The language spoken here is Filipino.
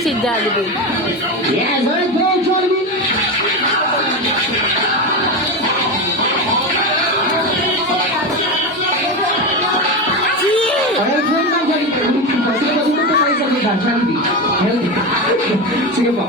si Jollibee. Yes, alright, go, Jollibee! Alright, go lang, Jollibee. Sige po, dito po tayo sa liban, Jollibee. Sige po.